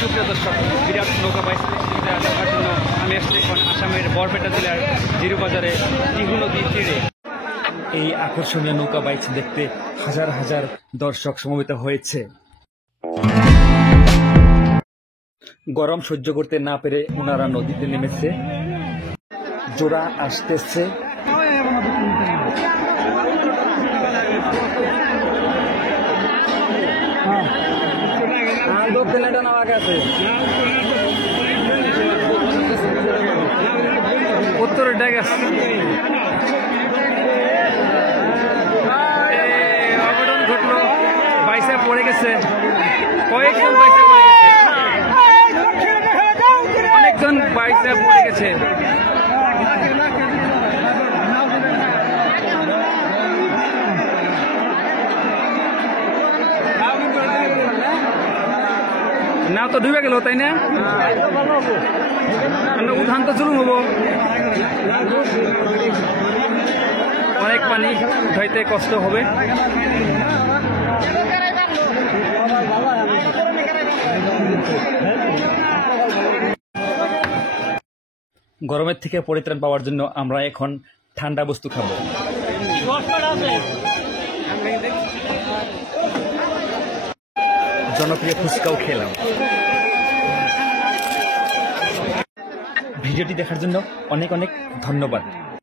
সুপ্রিয় দর্শক, বিরাট নৌকা বাইচ দেখার জন্য আমি আসছি এখন আসামের বরপেটা জেলার জিরুবাজারে টিহু নদীর তীরে। এই আকর্ষণীয় নৌকা বাইচ দেখতে হাজার হাজার দর্শক সমবেত হয়েছে। গরম সহ্য করতে না পেরে ওনারা নদীতে নেমেছে। জোড়া আসতেছে। উত্তরের ড্যাগ অঘটন ঘটলো, বাইসে পড়ে গেছে, কয়েকজন বাইসে পড়ে গেছে, অনেকজন বাইসে পড়ে গেছে। না তো ডুবে গেল, তাই না? উঠান তো শুরু হবো, অনেক পানি, উঠাইতে কষ্ট হবে। গরমের থেকে পরিত্রাণ পাওয়ার জন্য আমরা এখন ঠান্ডা বস্তু খাবো। জনপ্রিয় ফুচকাও খেলাম। ভিডিওটি দেখার জন্য অনেক অনেক ধন্যবাদ।